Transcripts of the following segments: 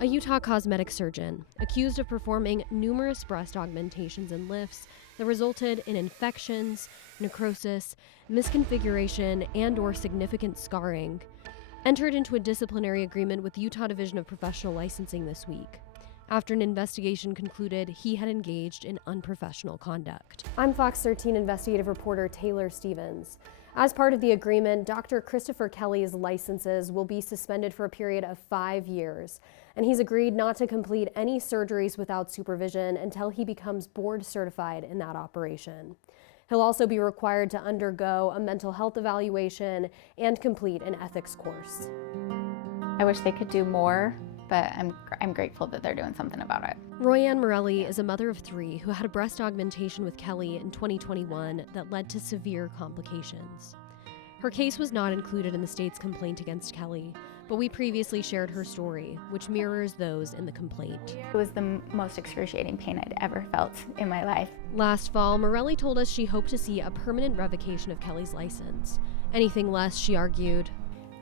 A Utah cosmetic surgeon, accused of performing numerous breast augmentations and lifts that resulted in infections, necrosis, misconfiguration, and/or significant scarring, entered into a disciplinary agreement with the Utah Division of Professional Licensing this week, after an investigation concluded he had engaged in unprofessional conduct. I'm Fox 13 investigative reporter Taylor Stevens. As part of the agreement, Dr. Christopher Kelly's licenses will be suspended for a period of 5 years, and he's agreed not to complete any surgeries without supervision until he becomes board certified in that operation. He'll also be required to undergo a mental health evaluation and complete an ethics course. I wish they could do more, but I'm grateful that they're doing something about it. Royanne Morelli is a mother of 3 who had a breast augmentation with Kelly in 2021 that led to severe complications. Her case was not included in the state's complaint against Kelly, but we previously shared her story, which mirrors those in the complaint. It was the most excruciating pain I'd ever felt in my life. Last fall, Morelli told us she hoped to see a permanent revocation of Kelly's license. Anything less, she argued,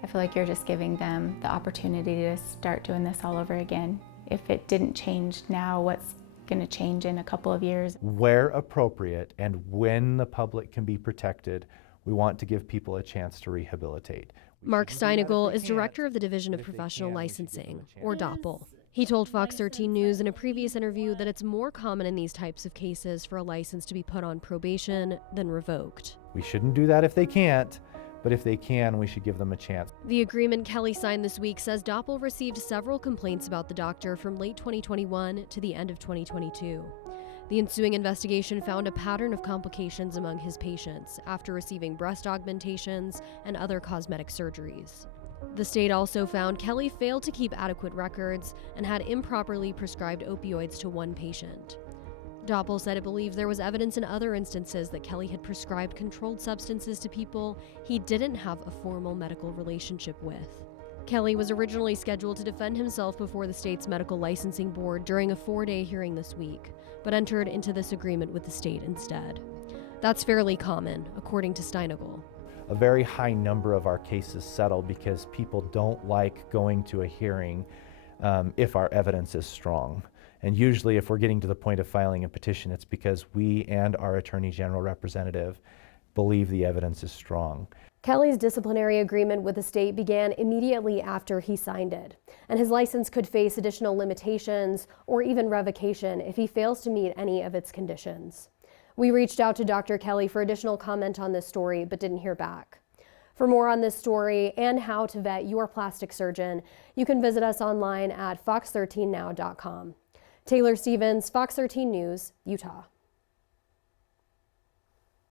I feel like you're just giving them the opportunity to start doing this all over again. If it didn't change now, what's going to change in a couple of years? Where appropriate and when the public can be protected, we want to give people a chance to rehabilitate. Mark Steinagel is director of the Division of Professional Licensing, or DOPL. He told Fox 13 News in a previous interview that it's more common in these types of cases for a license to be put on probation than revoked. We shouldn't do that if they can't, but if they can, we should give them a chance. The agreement Kelly signed this week says DOPL received several complaints about the doctor from late 2021 to the end of 2022. The ensuing investigation found a pattern of complications among his patients after receiving breast augmentations and other cosmetic surgeries. The state also found Kelly failed to keep adequate records and had improperly prescribed opioids to one patient. DOPL said it believed there was evidence in other instances that Kelly had prescribed controlled substances to people he didn't have a formal medical relationship with. Kelly was originally scheduled to defend himself before the state's medical licensing board during a 4-day hearing this week, but entered into this agreement with the state instead. That's fairly common, according to Steinagel. A very high number of our cases settle because people don't like going to a hearing if our evidence is strong. And usually if we're getting to the point of filing a petition, it's because we and our Attorney General representative believe the evidence is strong. Kelly's disciplinary agreement with the state began immediately after he signed it, and his license could face additional limitations or even revocation if he fails to meet any of its conditions. We reached out to Dr. Kelly for additional comment on this story, but didn't hear back. For more on this story and how to vet your plastic surgeon, you can visit us online at fox13now.com. Taylor Stevens, Fox 13 News, Utah.